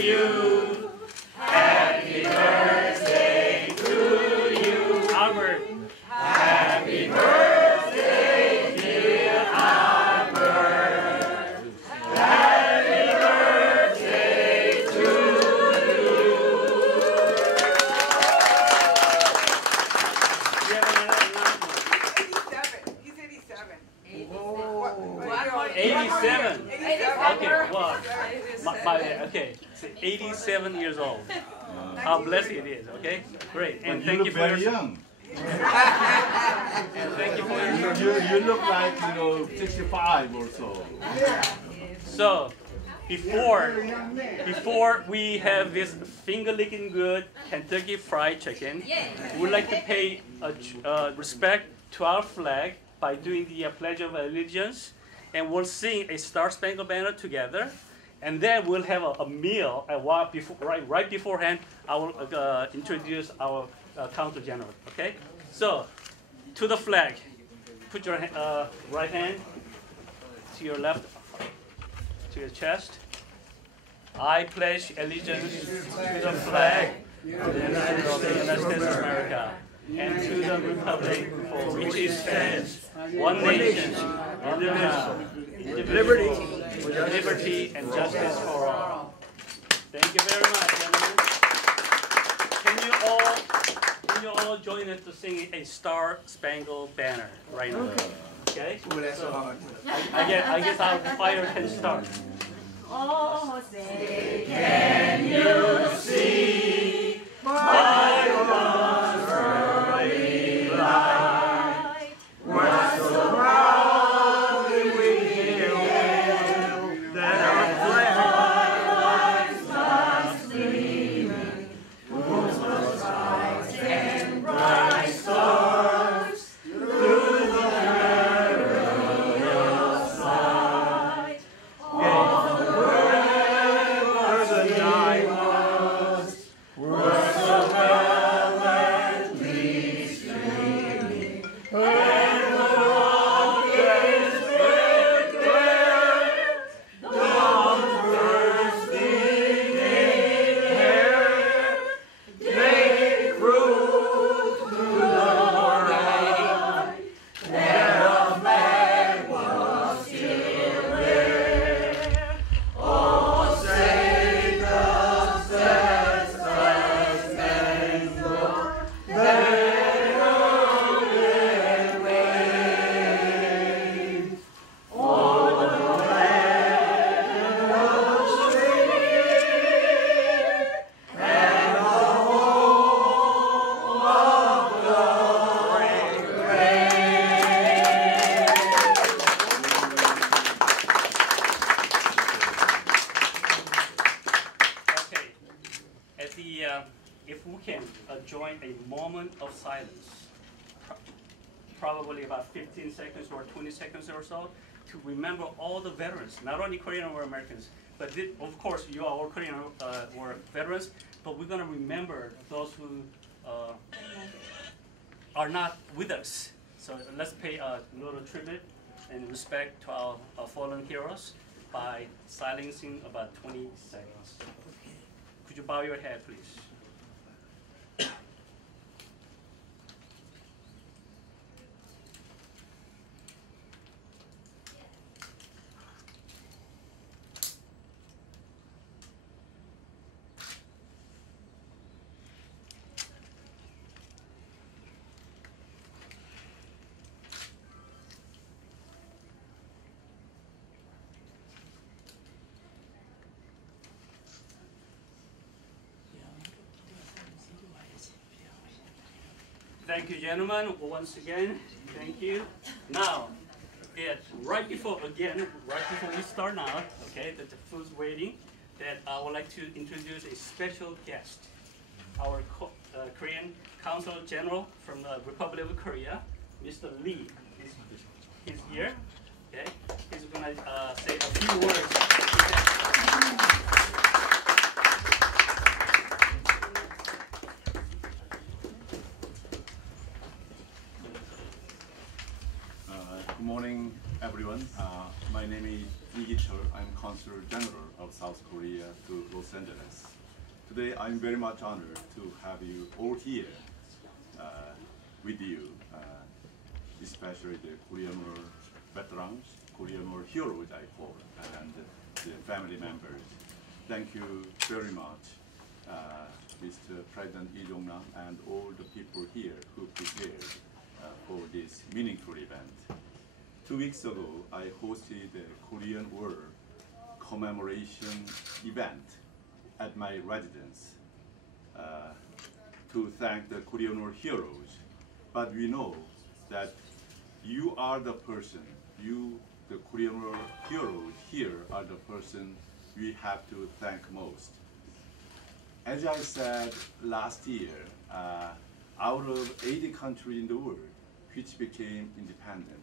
you. Happy birthday to you. Albert. Happy birthday, dear Albert. Happy birthday to you. You have another announcement. 87. He's 87. 87. 87. Okay, well, okay, so 87 years old. How blessed it is, okay? Great, and thank you for very young. And thank you for your... You look like 65 or so. So, before we have this finger-licking good Kentucky Fried Chicken, we'd like to pay respect to our flag by doing the Pledge of Allegiance, and we'll sing a Star Spangled Banner together, and then we'll have a meal. And right beforehand, I will introduce our Counselor General. Okay, so to the flag, put your right hand to your left, to your chest. I pledge allegiance to the flag of the United States of America and to the republic for which it stands, one nation, under God, indivisible, with liberty and justice for all. Thank you very much, gentlemen. Can you all join us to sing a Star Spangled Banner right now? Okay? So, I guess our fire can start. Oh, say Can you see my love's early light? We're so proudly we hail that our flag lies gleaming, whose stars and bright stars through the perilous night. If we can join a moment of silence, probably about 15 seconds or 20 seconds or so, to remember all the veterans, not only Korean or Americans, but of course you are all Korean or veterans, but we're going to remember those who are not with us. So let's pay a little tribute and respect to our fallen heroes by silencing about 20 seconds. Could you bow your head, please? Thank you, gentlemen. Once again, thank you. Now, right before we start now, okay, that the food's waiting, that I would like to introduce a special guest, our Korean Consul General from the Republic of Korea, Mr. Lee. He's here. Okay, he's gonna say a few words. Good morning, everyone. My My name is Lee Gi-cheol. I'm Consul General of South Korea to Los Angeles. Today, I'm very much honored to have you all here with you, especially the Korean War veterans, Korean War heroes, I call, and the family members. Thank you very much, Mr. President Lee Jong-nam, and all the people here who prepared for this meaningful event. 2 weeks ago, I hosted a Korean War commemoration event at my residence to thank the Korean War heroes. But we know that you are the person, you, the Korean War heroes here, are the person we have to thank most. As I said last year, out of 80 countries in the world which became independent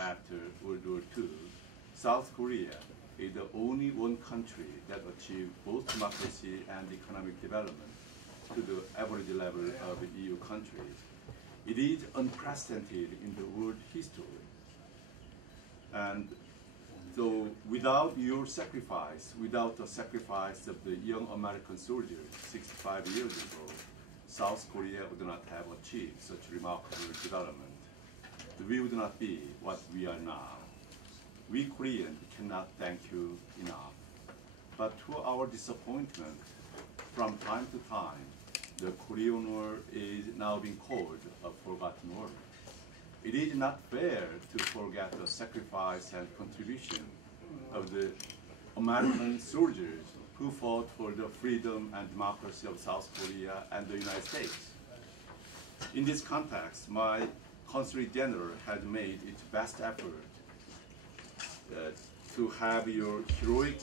after World War II, South Korea is the only one country that achieved both democracy and economic development to the average level of EU countries. It is unprecedented in the world history. And so without your sacrifice, without the sacrifice of the young American soldiers 65 years ago, South Korea would not have achieved such remarkable development. We would not be what we are now. We Koreans cannot thank you enough. But to our disappointment, from time to time, the Korean War is now being called a forgotten war. It is not fair to forget the sacrifice and contribution of the American soldiers who fought for the freedom and democracy of South Korea and the United States. In this context, my Consulate General has made its best effort to have your heroic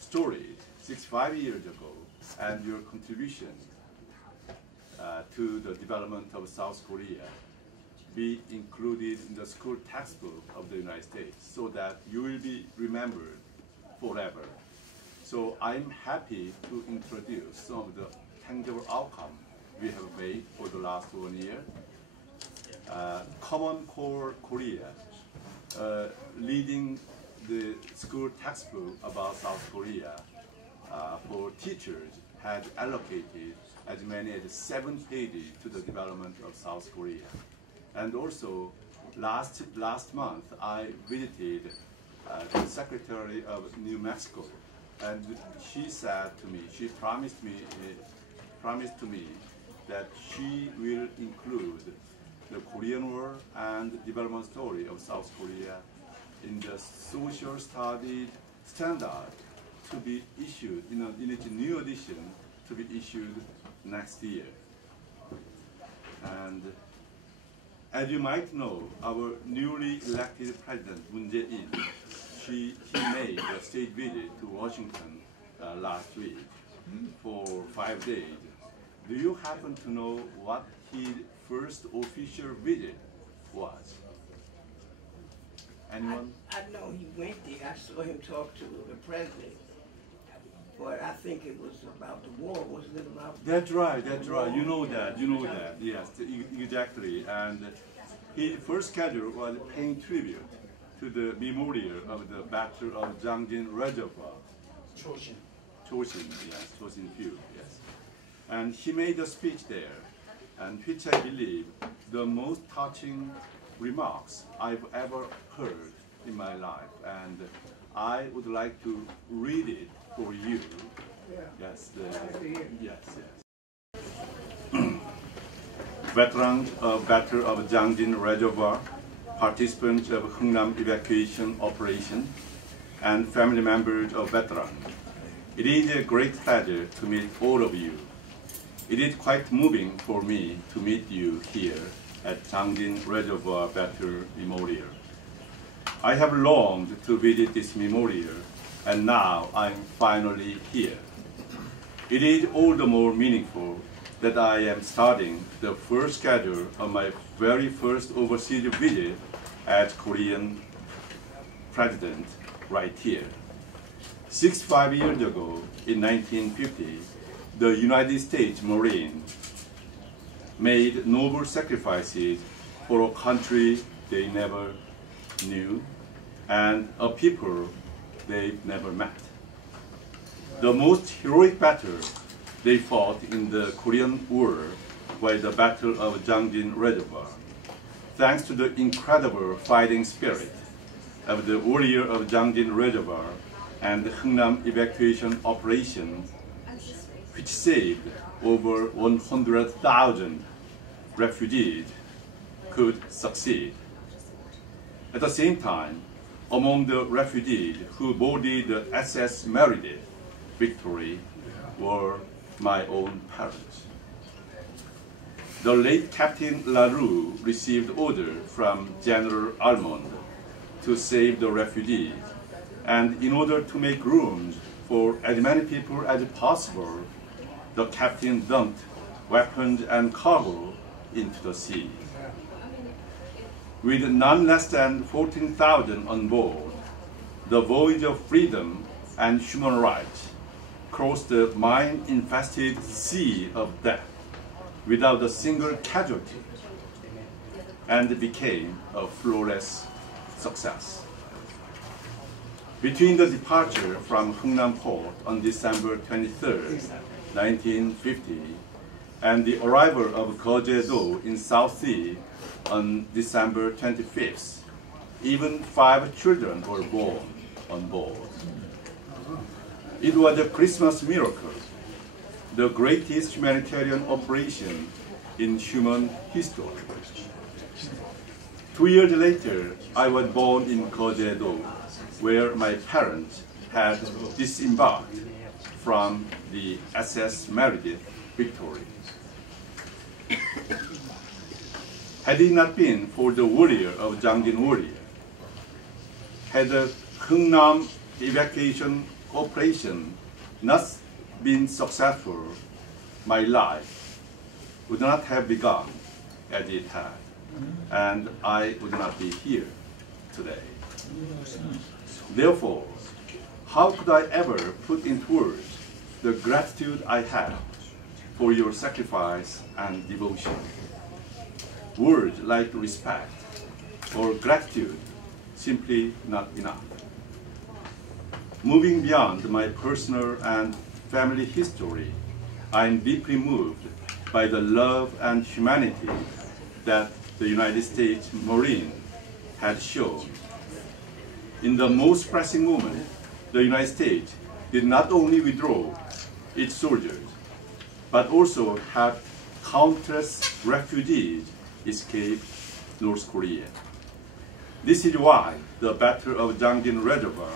story 65 years ago and your contribution to the development of South Korea be included in the school textbook of the United States so that you will be remembered forever. So I'm happy to introduce some of the tangible outcomes we have made for the last 1 year. Common Core Korea, leading the school textbook about South Korea for teachers, had allocated as many as 7 pages to the development of South Korea. And also, last month, I visited the Secretary of New Mexico, and she said to me, she promised to me that she will include the Korean War and the development story of South Korea in the social studies standard to be issued in its new edition to be issued next year. And as you might know, our newly elected President Moon Jae-in, he made a state visit to Washington last week for 5 days. Do you happen to know what his first official visit was? Anyone? I know he went there. I saw him talk to the president. But I think it was about the war, wasn't it about? That's right, that's right. You know that, yes, exactly. And his first schedule was paying tribute to the memorial of the Battle of Jangjin Reservoir. Chosin, yes, Chosin Field, yes. And he made a speech there, and which I believe the most touching remarks I've ever heard in my life. And I would like to read it for you. Yeah. Yes, yes. Veterans of Battle of Jangjin Reservoir, participants of Hungnam evacuation operation, and family members of veterans. It is a great pleasure to meet all of you. It is quite moving for me to meet you here at Jangjin Reservoir Battle Memorial. I have longed to visit this memorial, and now I'm finally here. It is all the more meaningful that I am starting the first schedule of my very first overseas visit as Korean president right here. 65 years ago, in 1950, the United States Marine made noble sacrifices for a country they never knew, and a people they've never met. The most heroic battle they fought in the Korean War was the Battle of Jangjin Reservoir. Thanks to the incredible fighting spirit of the warrior of Jangjin Reservoir and the Hungnam evacuation operation, which saved over 100,000 refugees, could succeed. At the same time, among the refugees who boarded the SS Meredith Victory were my own parents. The late Captain LaRue received order from General Almond to save the refugees, and in order to make room for as many people as possible, the captain dumped weapons and cargo into the sea. With none less than 14,000 on board, the voyage of freedom and human rights crossed the mine-infested sea of death without a single casualty, and became a flawless success. Between the departure from Hungnam Port on December 23, 1950, and the arrival of Geoje-do in South Sea on December 25th, even 5 children were born on board. It was a Christmas miracle, the greatest humanitarian operation in human history. 2 years later, I was born in Geoje-do, where my parents had disembarked from the SS Meredith Victory. Had it not been for the warrior of Jangjin Warrior, had the Hungnam evacuation operation not been successful, my life would not have begun as it had, and I would not be here today. Therefore, how could I ever put into words the gratitude I have for your sacrifice and devotion? Words like respect or gratitude simply not enough. Moving beyond my personal and family history, I am deeply moved by the love and humanity that the United States Marine had shown. In the most pressing moment, the United States did not only withdraw its soldiers, but also helped countless refugees escape North Korea. This is why the Battle of Jangjin Reservoir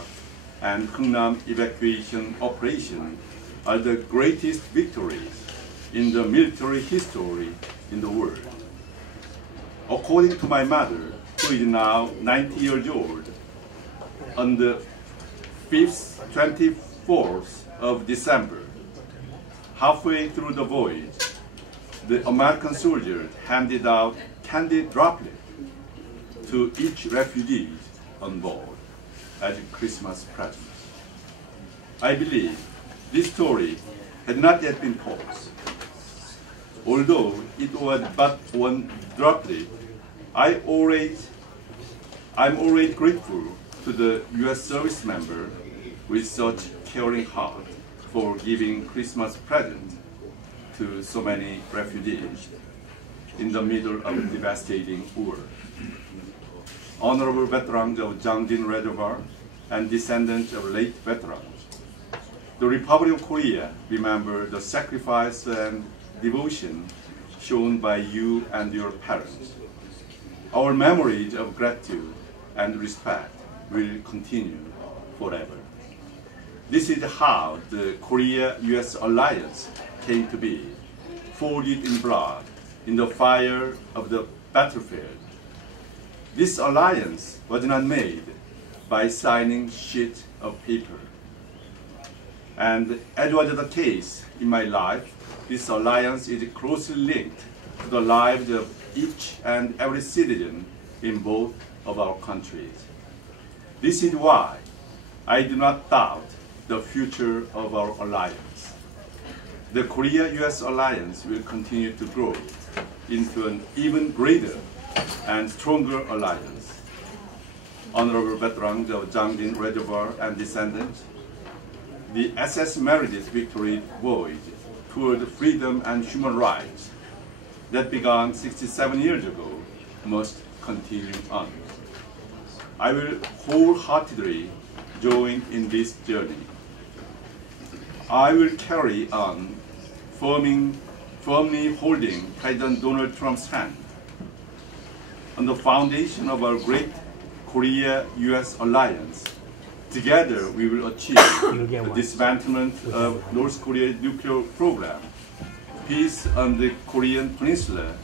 and Hungnam evacuation operation are the greatest victories in the military history in the world. According to my mother, who is now 90 years old, on the 24th of December, halfway through the voyage, the American soldiers handed out candy droplets to each refugee on board as Christmas presents. I believe this story had not yet been told. Although it was but one droplet, I'm always grateful to the U.S. service member with such caring heart for giving Christmas presents to so many refugees in the middle of a devastating war. Honorable veterans of Jangjin Reservoir and descendants of late veterans, the Republic of Korea remember the sacrifice and devotion shown by you and your parents. Our memories of gratitude and respect will continue forever. This is how the Korea-US alliance came to be, forged in blood in the fire of the battlefield. This alliance was not made by signing sheets of paper. And as was the case in my life, this alliance is closely linked to the lives of each and every citizen in both of our countries. This is why I do not doubt the future of our alliance. The Korea-US alliance will continue to grow into an even greater and stronger alliance. honorable veterans of Jangjin Reservoir and descendants, the SS Meredith victory voyage toward freedom and human rights that began 67 years ago must continue on. I will wholeheartedly join in this journey. I will carry on firmly holding President Donald Trump's hand. On the foundation of our great Korea-US alliance, together we will achieve the dismantlement of North Korea's nuclear program, peace on the Korean Peninsula,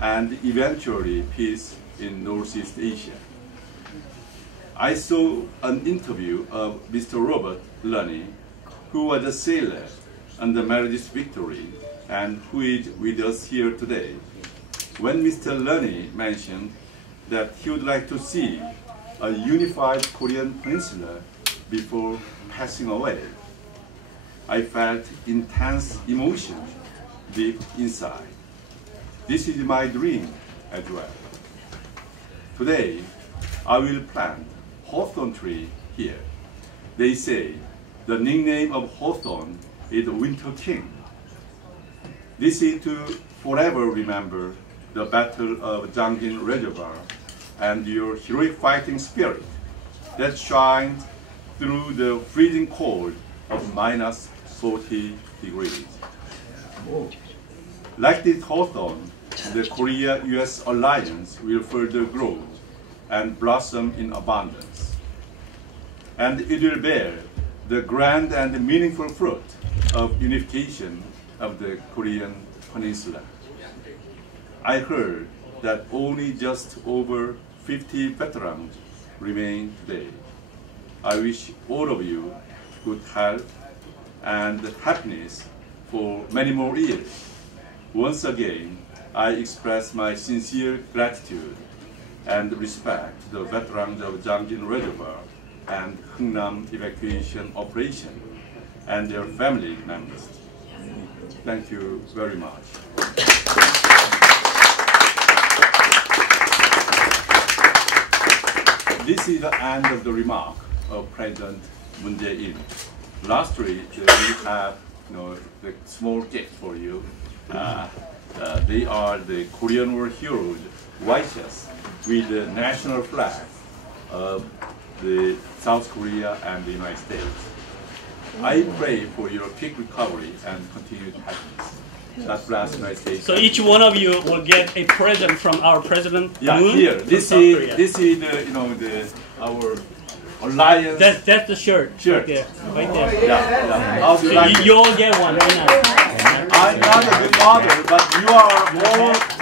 and eventually peace in Northeast Asia. I saw an interview of Mr. Robert Lunny, who was a sailor on the Meredith victory and who is with us here today. When Mr. Lunny mentioned that he would like to see a unified Korean peninsula before passing away, I felt intense emotion deep inside. This is my dream as well. Today, I will plant hawthorn tree here. They say the nickname of hawthorn is the Winter King. This is to forever remember the Battle of Jangjin Reservoir and your heroic fighting spirit that shined through the freezing cold of -40 degrees. Like this hawthorn, the Korea-US alliance will further grow and blossom in abundance. And it will bear the grand and meaningful fruit of unification of the Korean Peninsula. I heard that only just over 50 veterans remain today. I wish all of you good health and happiness for many more years. Once again, I express my sincere gratitude and respect to the veterans of Jangjin Reservoir and Hungnam evacuation operation and their family members. Thank you very much. This is the end of the remark of President Moon Jae-in. Lastly, we have the small gift for you. They are the Korean War heroes, Waishas, with the national flag of the South Korea and the United States. I pray for your quick recovery and continued happiness. God bless the United States. So each one of you will get a present from our President Moon. Here. This is the our alliance. That's the shirt. Right there. Right there. Yeah. How do you like it? You all get one right now. I'm not a good father, but you are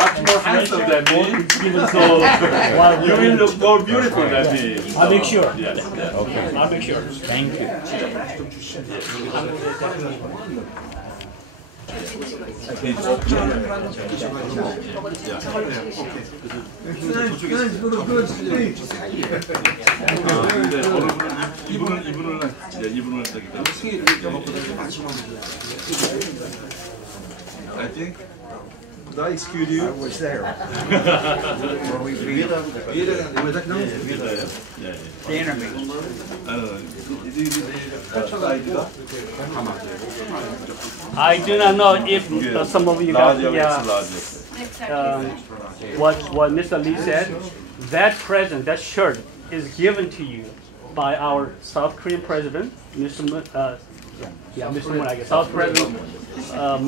much more handsome than me. So you will look more beautiful than me. So, I'll make sure. Yes. Okay. I'll make sure. Thank you. I think. Did I excuse you? I was there. The enemy. I do not know if some of you guys, what Mr. Lee said. That present, that shirt, is given to you by our South Korean president, Mr. Moon. Mr. Moon, I guess. South President Moon.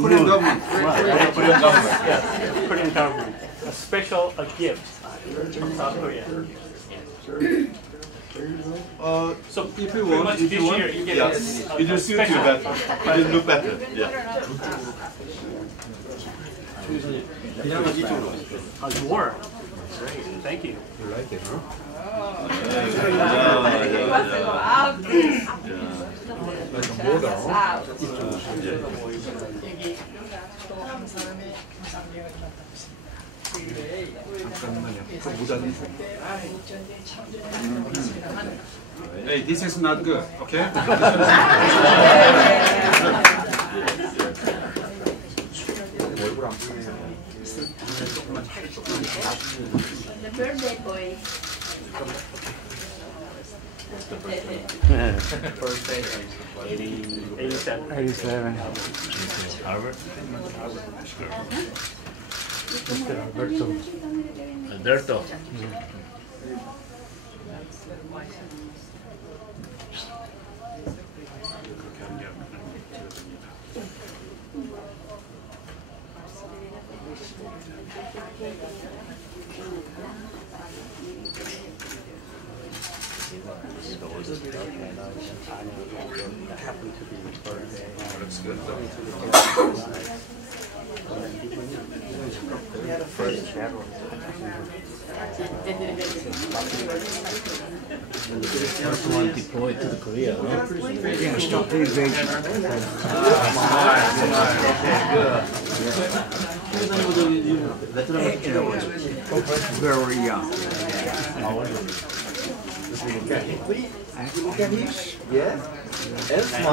Korean government. Right. Korean government. Yes, Korean government. A special gift from South Korea. So if you want, year you get it will suit you better. It will look better. Yeah. You were. Great. Thank you. You like it, huh? Like a model. Hey, this is not good, okay? The birthday boy. Birthday. 87. 87. Albert. Mr. Alberto. Alberto. Happened to be his birthday. First battle. First one deployed to Korea. Yeah, stop the invasion. Very young. Look at him. Yeah. And smile. A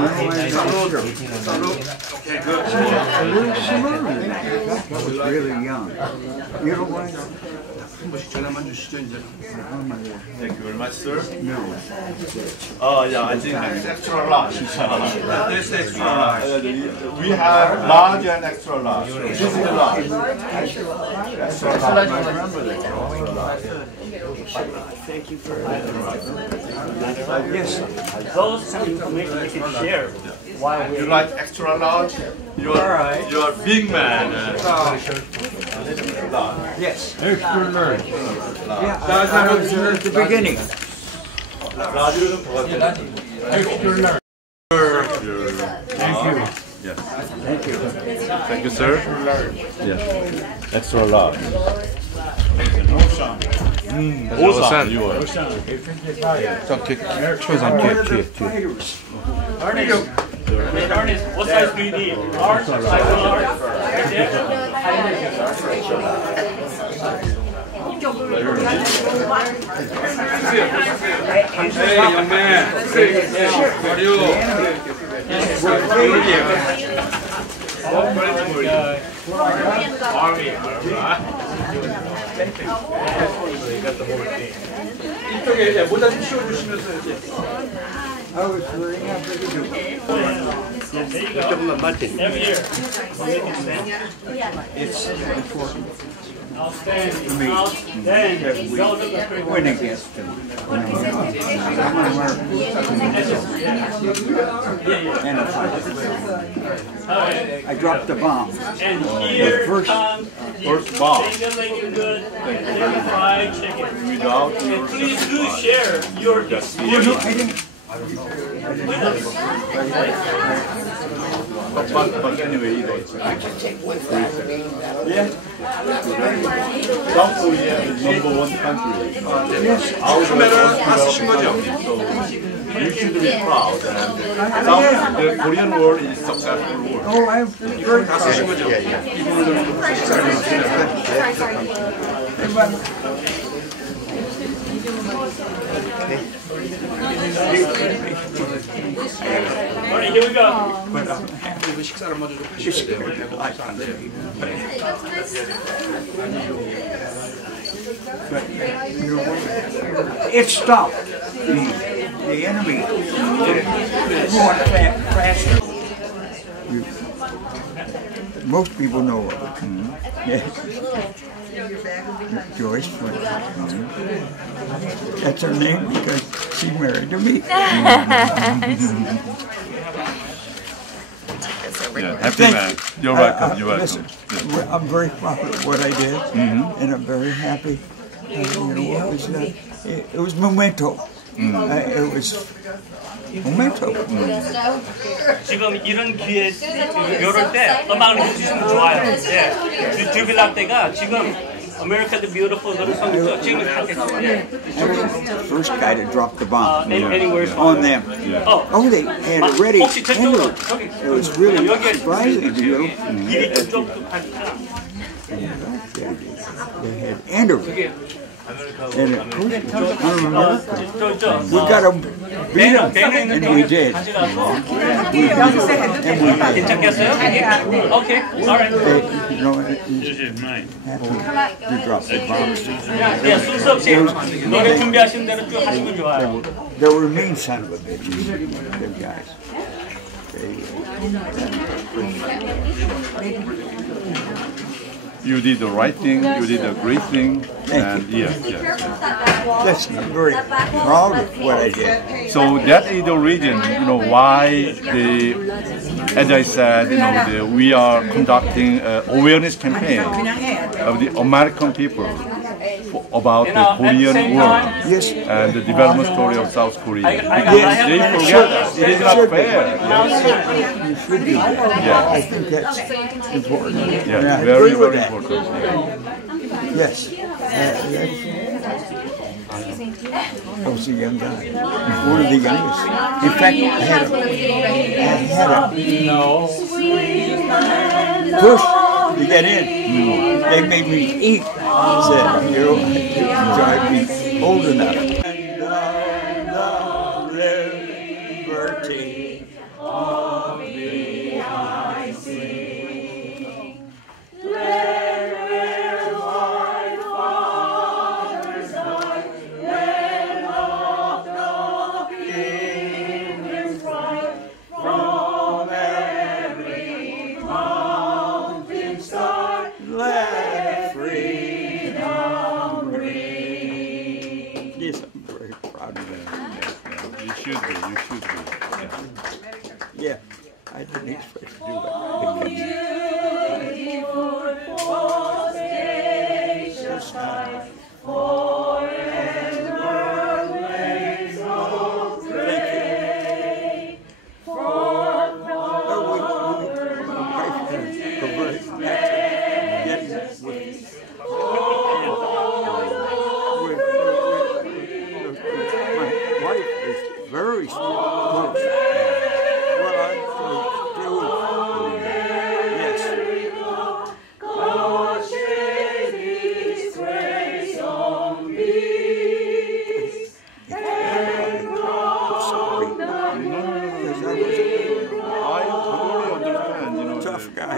little similar. That was really young. You know why? Thank you very much, sir. No. Oh, yeah, I think it's extra large. This extra large. We have large and extra large. This is the large. Extra large. Thank you for Yes. Those information we can share while You we're like extra large? You're big man. Yes. Extra large. Yeah, I was at the beginning. Extra large. Thank you. Yes. Thank you, sir. Yes. Extra large. 오산. Ernest, what size do you need? Large? Size large? Right there? Hey, young man. How are you? 이쪽에 모자 좀 씌워주시면서 이렇게. I was very happy to do it. Every year. It's important Outstanding. Outstanding. Those are the three when it gets to me. I dropped the bomb. And here First- comes First bomb. finger-licking good fried chicken. Without And please do share your I experience. didn't. but anyway, you know, Yeah. South Korea is #1 country. 카메라 다 쓰신 거죠? You should be proud. And the Korean world is successful world. Oh, I'm very 다 쓰신 거죠? Alright, here we go. 이거 식사를 먼저 좀 하셔야 돼요. 배고파서 안 돼요. It stopped. The enemy going faster. Most people know of it. Yeah. Joyce. That's her name because she married to me. Yeah, happy man. You're welcome. You're welcome. Listen, I'm very proud of what I did, and I'm very happy. You know, it was memento. It was memento. 지금 이런 기회, 이럴 때 음악을 해주시면 좋아요. 예. 주빌라 때가 지금 America the Beautiful 노래송이죠. 지금 하겠습니다. I was the first guy to drop the bomb Anywhere on them. Oh, they had it ready. 혹시 저쪽으로 It was really surprising to you. 길이 그쪽도 가니까. They had entered. And of course, I remember, we got to beat them, and we did. And we did. 괜찮겠어요? Okay, alright. You know, you drop the bombs. 네, 순서 없이 노래 준비하신 대로 쭉 하시면 좋아요. They were mean son of a bitch, them guys. You did the right thing, you did a great thing, and yes. That's very proud of what I did. So that is the reason, why as I said, we are conducting an awareness campaign of the American people about the Korean war and the development story of South Korea. Because they forget that. It is not fair. You should do that. Yeah. I think that's important. Yeah, very, very important. Yes. I was a young guy, one of the youngest. In fact, I had a push to get in. They made me eat. Said, I'd be old enough. And the liberty of thee I sing. Where my fathers died, when of the kingdom's pride, from every mountain side, let freedom ring. Yes, I'm very proud of that. You should be. Yeah, I didn't expect to do that. Very close. Well, I'm still, yes. God shed His grace on me, and from the I totally understand, tough guy.